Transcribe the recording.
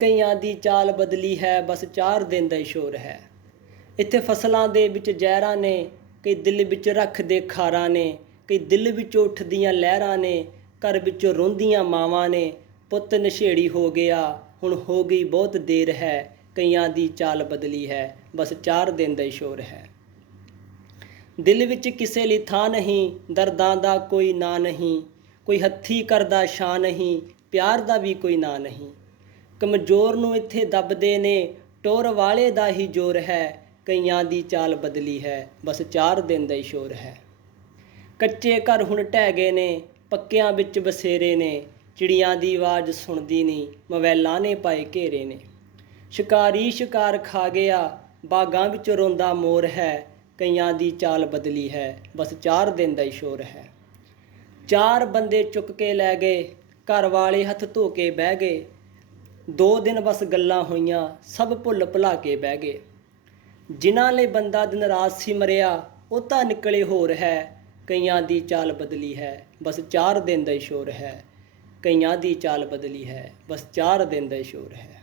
ਕਈਆਂ ਦੀ ਚਾਲ ਬਦਲੀ ਹੈ, ਬਸ ਚਾਰ ਦਿਨ ਦਾ ਹੀ ਸ਼ੋਰ ਹੈ। ਇੱਥੇ ਫਸਲਾਂ ਦੇ ਵਿੱਚ ਜ਼ਹਿਰਾਂ ਨੇ, ਕਈ ਦਿਲ ਵਿੱਚ ਰੱਖਦੇ ਖਾਰਾਂ ਨੇ, ਕਈ ਦਿਲ ਵਿੱਚ ਉੱਠਦੀਆਂ ਲਹਿਰਾਂ ਨੇ, ਘਰ ਵਿੱਚੋਂ ਰੋਂਦੀਆਂ ਮਾਵਾਂ ਨੇ, ਪੁੱਤ ਨਸ਼ੇੜੀ ਹੋ ਗਿਆ, ਹੁਣ ਹੋ ਗਈ ਬਹੁਤ ਦੇਰ ਹੈ, ਕਈਆਂ ਦੀ ਚਾਲ ਬਦਲੀ ਹੈ, ਬਸ ਚਾਰ ਦਿਨ ਦਾ ਹੀ ਸ਼ੋਰ ਹੈ। ਦਿਲ ਵਿੱਚ ਕਿਸੇ ਲਈ ਥਾਂ ਨਹੀਂ, ਦਰਦਾਂ ਦਾ ਕੋਈ ਨਾਂ ਨਹੀਂ, ਕੋਈ ਹੱਥੀ ਕਰਦਾ ਸ਼ਾਂ ਨਹੀਂ, ਪਿਆਰ ਦਾ ਵੀ ਕੋਈ ਨਾਂ ਨਹੀਂ। ਕਮਜ਼ੋਰ ਨੂੰ ਇੱਥੇ ਦੱਬਦੇ ਨੇ, ਟੋਰ ਵਾਲੇ ਦਾ ਹੀ ਜ਼ੋਰ ਹੈ, ਕਈਆਂ ਦੀ ਚਾਲ ਬਦਲੀ ਹੈ, ਬਸ ਚਾਰ ਦਿਨ ਦਾ ਹੀ ਸ਼ੋਰ ਹੈ। ਕੱਚੇ ਘਰ ਹੁਣ ਢਹਿ ਗਏ ਨੇ, ਪੱਕਿਆਂ ਵਿੱਚ ਬਸੇਰੇ ਨੇ, ਚਿੜੀਆਂ ਦੀ ਆਵਾਜ਼ ਸੁਣਦੀ ਨਹੀਂ ਮਵੈਲਾਂ ਨੇ ਪਾਏ ਘੇਰੇ ਨੇ। ਸ਼ਿਕਾਰੀ ਸ਼ਿਕਾਰ ਖਾ ਗਿਆ, ਬਾਗਾਂ ਵਿੱਚ ਰੋਂਦਾ ਮੋਰ ਹੈ, ਕਈਆਂ ਦੀ ਚਾਲ ਬਦਲੀ ਹੈ, ਬਸ ਚਾਰ ਦਿਨ ਦਾ ਹੀ ਸ਼ੋਰ ਹੈ। ਚਾਰ ਬੰਦੇ ਚੁੱਕ ਕੇ ਲੈ ਗਏ, ਘਰ ਵਾਲੇ ਹੱਥ ਧੋ ਕੇ ਬਹਿ ਗਏ ਦੋ ਦਿਨ ਬਸ ਗੱਲਾਂ ਹੋਈਆਂ, ਸਭ ਭੁੱਲ ਭੁਲਾ ਕੇ ਬਹਿ ਗਏ। ਜਿਨ੍ਹਾਂ ਲਈ ਬੰਦਾ ਦਿਨ ਰਾਤ ਸੀ ਮਰਿਆ, ਉਹ ਤਾਂ ਨਿਕਲੇ ਹੋਰ ਹੈ। ਕਈਆਂ ਦੀ ਚਾਲ ਬਦਲੀ ਹੈ, ਬਸ 4 ਦਿਨ ਦਾ ਹੀ ਸ਼ੋਰ ਹੈ। ਕਈਆਂ ਦੀ ਚਾਲ ਬਦਲੀ ਹੈ, ਬਸ 4 ਦਿਨ ਦਾ ਹੀ ਸ਼ੋਰ ਹੈ।